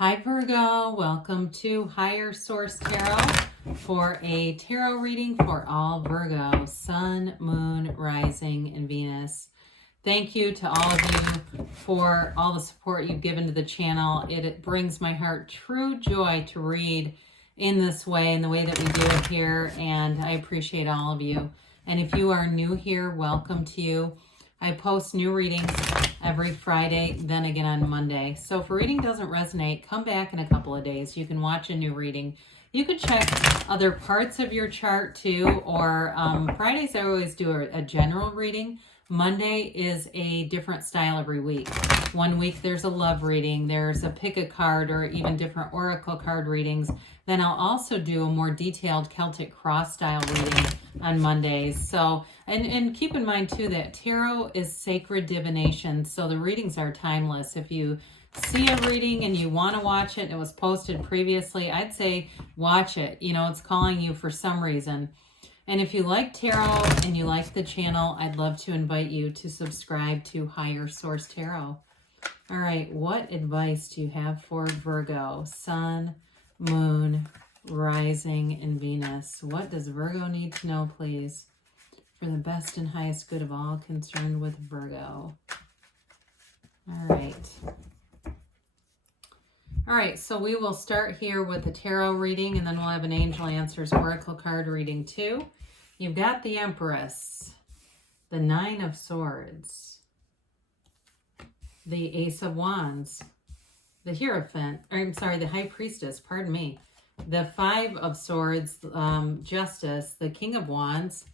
Hi Virgo, welcome to Higher Source Tarot for a tarot reading for all Virgo, Sun, Moon, Rising, and Venus. Thank you to all of you for all the support you've given to the channel. It brings my heart true joy to read in this way, in the way that we do it here, and I appreciate all of you. And if you are new here, welcome to you. I post new readings every Friday, then again on Monday. So if a reading doesn't resonate, come back in a couple of days. You can watch a new reading. You could check other parts of your chart too, or Fridays I always do a general reading. Monday is a different style every week. One week there's a love reading, there's a pick a card, or even different oracle card readings. Then I'll also do a more detailed Celtic cross style reading on Mondays. So, and keep in mind too that tarot is sacred divination, so the readings are timeless. If you see a reading and you want to watch it, it was posted previously, I'd say watch it. You know, it's calling you for some reason. And if you like tarot and you like the channel, I'd love to invite you to subscribe to Higher Source Tarot. All right, what advice do you have for Virgo, Sun, Moon, Rising, and Venus? What does Virgo need to know, please, for the best and highest good of all concerned with Virgo? All right. All right, so we will start here with a tarot reading, and then we'll have an Angel Answers Oracle card reading too. You've got the Empress, the Nine of Swords, the Ace of Wands, the Hierophant, or I'm sorry, the High Priestess, pardon me, the Five of Swords, Justice, the King of Wands,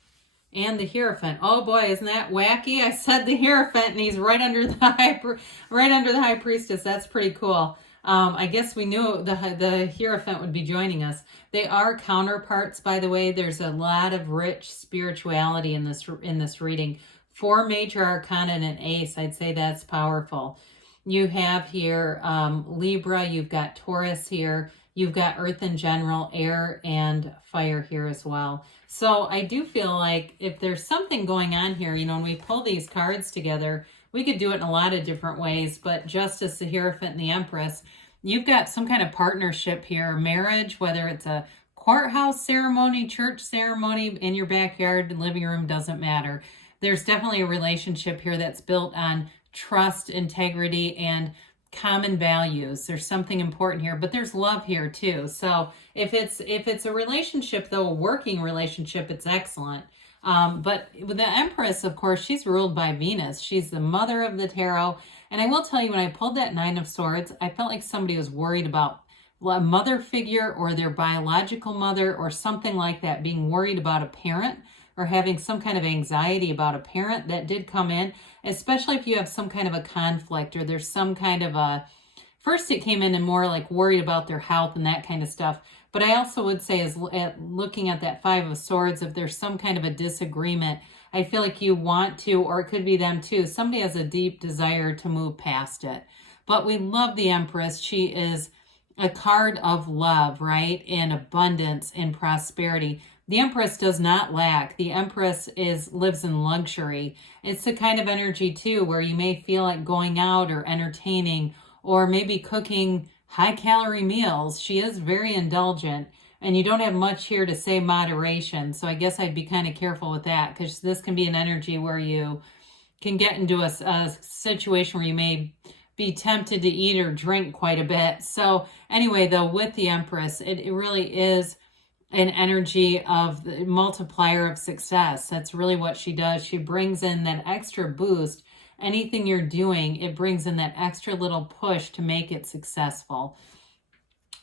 and the Hierophant. Oh boy, isn't that wacky? I said the Hierophant, and he's right under the High Priestess. That's pretty cool. I guess we knew the Hierophant would be joining us. They are counterparts, by the way. There's a lot of rich spirituality in this reading. 4 major arcana and an ace. I'd say that's powerful. You have here Libra. You've got Taurus here. You've got Earth in general, air, and fire here as well. So I do feel like if there's something going on here, you know, when we pull these cards together, we could do it in a lot of different ways, but Justice, the Hierophant, and the Empress, you've got some kind of partnership here, marriage, whether it's a courthouse ceremony, church ceremony, in your backyard, living room, doesn't matter. There's definitely a relationship here that's built on trust, integrity, and common values. There's something important here, but there's love here too. So if it's a relationship, though, a working relationship, it's excellent. But with the Empress, of course, she's ruled by Venus. She's the mother of the tarot. And I will tell you, when I pulled that Nine of Swords, I felt like somebody was worried about a mother figure or their biological mother or something like that, being worried about a parent or having some kind of anxiety about a parent. That did come in, especially if you have some kind of a conflict or there's some kind of a, first it came in and more like worried about their health and that kind of stuff. But I also would say, is looking at that Five of Swords, if there's some kind of a disagreement, I feel like you want to, or it could be them too, somebody has a deep desire to move past it. But we love the Empress. She is a card of love, right? And abundance and prosperity. The Empress does not lack. The Empress lives in luxury. It's the kind of energy too where you may feel like going out or entertaining or maybe cooking high-calorie meals. She is very indulgent, and you don't have much here to say moderation. So I guess I'd be kind of careful with that, because this can be an energy where you can get into a situation where you may be tempted to eat or drink quite a bit. So anyway, though, with the Empress, it really is an energy of the multiplier of success. That's really what she does. She brings in that extra boost. Anything you're doing, it brings in that extra little push to make it successful.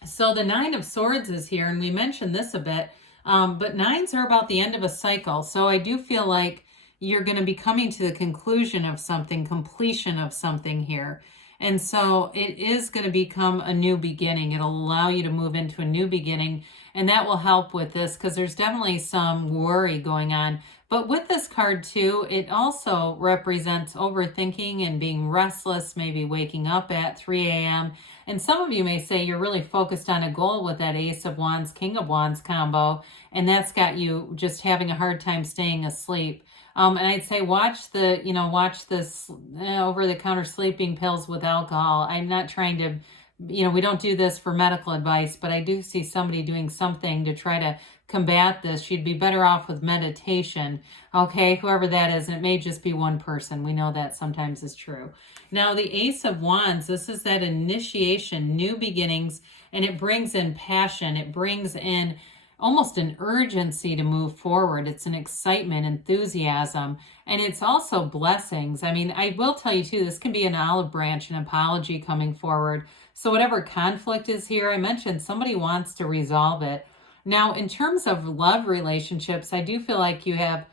So the Nine of Swords is here, and we mentioned this a bit, but nines are about the end of a cycle. So I do feel like you're going to be coming to the conclusion of something, completion of something here. And so it is going to become a new beginning. It'll allow you to move into a new beginning, and that will help with this, because there's definitely some worry going on. But with this card too, it also represents overthinking and being restless, maybe waking up at 3 a.m. And some of you may say you're really focused on a goal with that Ace of Wands, King of Wands combo, and that's got you just having a hard time staying asleep. And I'd say watch this over-the-counter sleeping pills with alcohol. I'm not trying to you know, we don't do this for medical advice, but I do see somebody doing something to try to combat this. You'd be better off with meditation, okay, whoever that is. And it may just be one person. We know that sometimes is true. Now, the Ace of Wands, this is that initiation, new beginnings, and it brings in passion. It brings in almost an urgency to move forward. It's an excitement, enthusiasm, and it's also blessings. I mean, I will tell you too, this can be an olive branch, an apology coming forward. So whatever conflict is here, I mentioned somebody wants to resolve it. Now, in terms of love relationships, I do feel like you have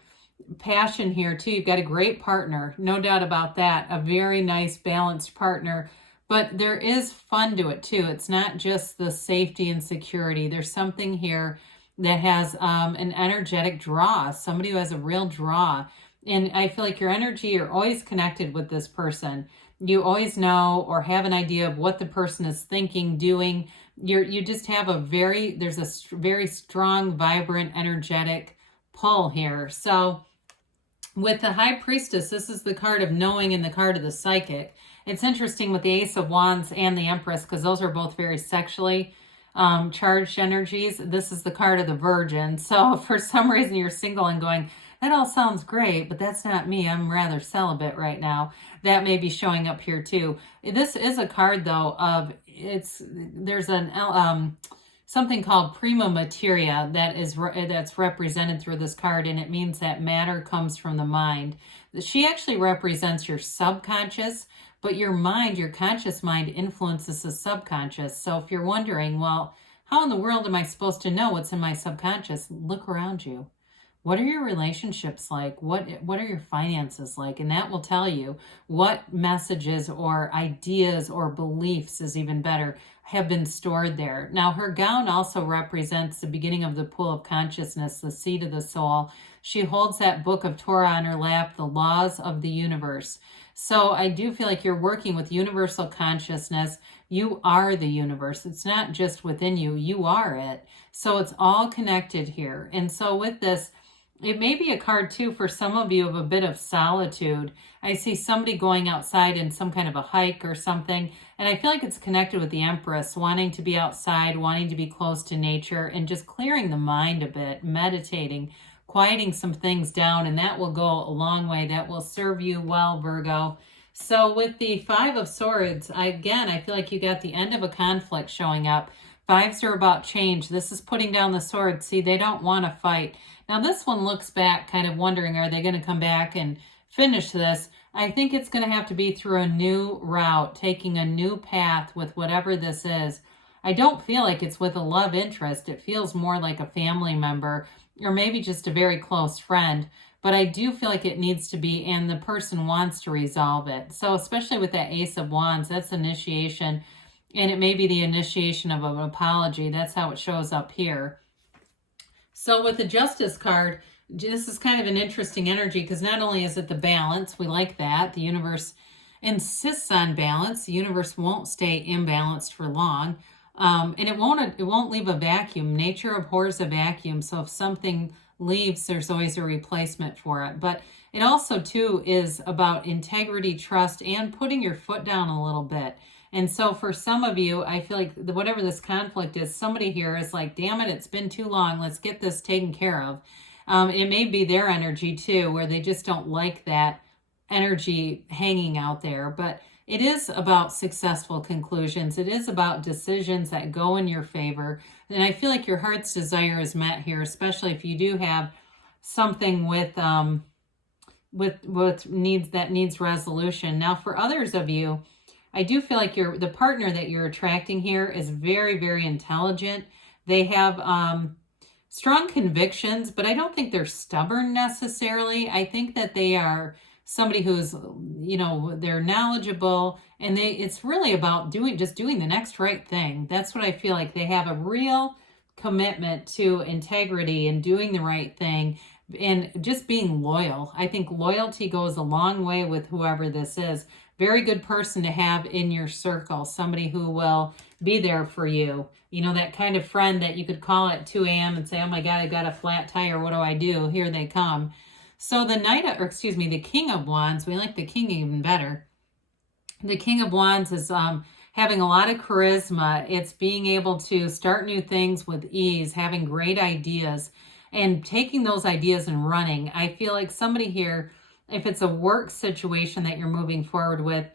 passion here too. You've got a great partner, no doubt about that. A very nice, balanced partner. But there is fun to it too. It's not just the safety and security. There's something here that has an energetic draw, somebody who has a real draw. And I feel like your energy, you're always connected with this person. You always know or have an idea of what the person is thinking, doing. You just have there's a very strong, vibrant, energetic pull here. So with the High Priestess, this is the card of knowing and the card of the psychic. It's interesting with the Ace of Wands and the Empress because those are both very sexually charged energies. This is the card of the Virgin. So if for some reason you're single and going, that all sounds great, but that's not me. I'm rather celibate right now. That may be showing up here too. This is a card though of there's an something called prima materia that's represented through this card, and it means that matter comes from the mind. She actually represents your subconscious, but your mind, your conscious mind, influences the subconscious. So if you're wondering, well, how in the world am I supposed to know what's in my subconscious? Look around you. What are your relationships like? What are your finances like? And that will tell you what messages or ideas or beliefs, is even better, have been stored there. Now, her gown also represents the beginning of the pool of consciousness, the seat of the soul. She holds that book of Torah on her lap, the laws of the universe. So I do feel like you're working with universal consciousness. You are the universe. It's not just within you. You are it. So it's all connected here. And so with this, it may be a card too for some of you of a bit of solitude. I see somebody going outside in some kind of a hike or something, and I feel like it's connected with the Empress, wanting to be outside, wanting to be close to nature, and just clearing the mind a bit, meditating, quieting some things down, and that will go a long way. That will serve you well, Virgo. So with the Five of Swords, I feel like you got the end of a conflict showing up. Fives are about change. This is putting down the sword. See, they don't want to fight. Now, this one looks back kind of wondering, are they going to come back and finish this? I think it's going to have to be through a new route, taking a new path with whatever this is. I don't feel like it's with a love interest. It feels more like a family member or maybe just a very close friend. But I do feel like it needs to be, and the person wants to resolve it. So especially with that Ace of Wands, that's initiation. And it may be the initiation of an apology. That's how it shows up here. So with the Justice card, this is kind of an interesting energy because not only is it the balance, we like that. The universe insists on balance. The universe won't stay imbalanced for long. And it won't leave a vacuum. Nature abhors a vacuum. So if something leaves, there's always a replacement for it. But it also, too, is about integrity, trust, and putting your foot down a little bit. And so for some of you, I feel like whatever this conflict is, somebody here is like, damn it, it's been too long. Let's get this taken care of. It may be their energy too, where they just don't like that energy hanging out there. But it is about successful conclusions. It is about decisions that go in your favor. And I feel like your heart's desire is met here, especially if you do have something with needs resolution. Now, for others of you, I do feel like the partner that you're attracting here is very, very intelligent. They have strong convictions, but I don't think they're stubborn necessarily. I think that they are somebody who's, they're knowledgeable, and it's really about doing the next right thing. That's what I feel like. They have a real commitment to integrity and doing the right thing and just being loyal. I think loyalty goes a long way with whoever this is. Very good person to have in your circle, somebody who will be there for you. That kind of friend that you could call at 2 a.m. and say, oh my God, I got a flat tire. What do I do? Here they come. So the King of Wands, we like the King even better. The King of Wands is having a lot of charisma. It's being able to start new things with ease, having great ideas, and taking those ideas and running. I feel like somebody here, if it's a work situation that you're moving forward with,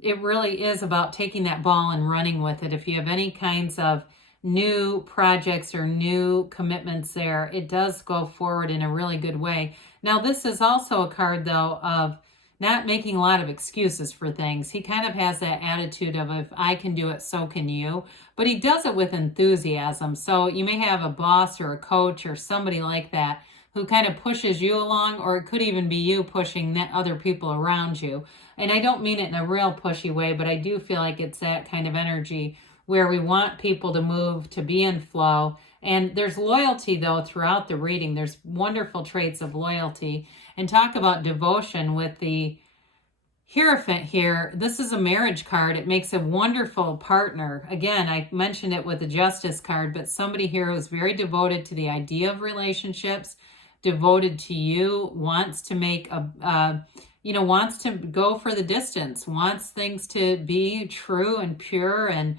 it really is about taking that ball and running with it. If you have any kinds of new projects or new commitments there, it does go forward in a really good way. Now, this is also a card, though, of not making a lot of excuses for things. He kind of has that attitude of, if I can do it, so can you. But he does it with enthusiasm. So you may have a boss or a coach or somebody like that who kind of pushes you along, or it could even be you pushing other people around you. And I don't mean it in a real pushy way, but I do feel like it's that kind of energy where we want people to move, to be in flow. And there's loyalty, though, throughout the reading. There's wonderful traits of loyalty. And talk about devotion with the Hierophant here. This is a marriage card. It makes a wonderful partner. Again, I mentioned it with the Justice card, but somebody here who's very devoted to the idea of relationships, devoted to you, wants to make wants to go for the distance, wants things to be true and pure, and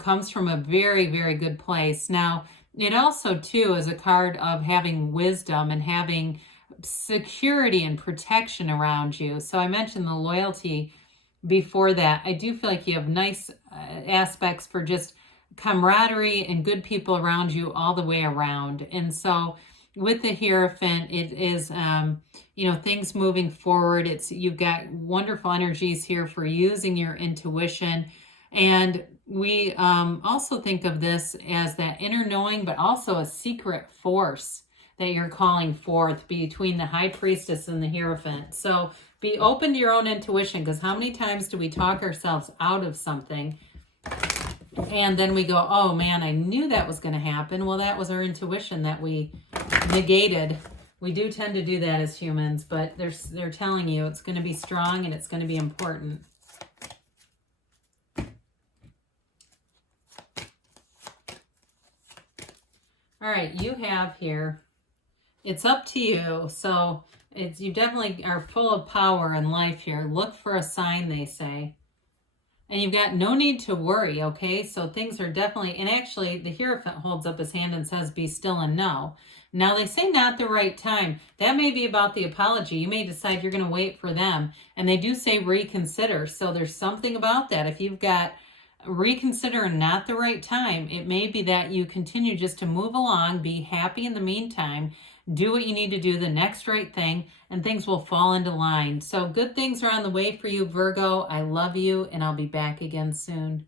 comes from a very, very good place. Now, it also, too, is a card of having wisdom and having security and protection around you. So I mentioned the loyalty before that. I do feel like you have nice aspects for just camaraderie and good people around you all the way around. And so with the Hierophant, it is, things moving forward. You've got wonderful energies here for using your intuition. And we also think of this as that inner knowing, but also a secret force that you're calling forth between the High Priestess and the Hierophant. So be open to your own intuition, because how many times do we talk ourselves out of something and then we go, oh man, I knew that was going to happen. Well, that was our intuition that we negated. We do tend to do that as humans, but they're telling you it's going to be strong and it's going to be important. All right, you have here, it's up to you. So you definitely are full of power in life here. Look for a sign, they say. And you've got no need to worry, okay? So things are definitely, and actually the Hierophant holds up his hand and says, be still and know. Now they say not the right time. That may be about the apology. You may decide you're going to wait for them. And they do say reconsider. So there's something about that. If you've got reconsider and not the right time, it may be that you continue just to move along, be happy in the meantime, do what you need to do, the next right thing, and things will fall into line. So good things are on the way for you, Virgo. I love you, and I'll be back again soon.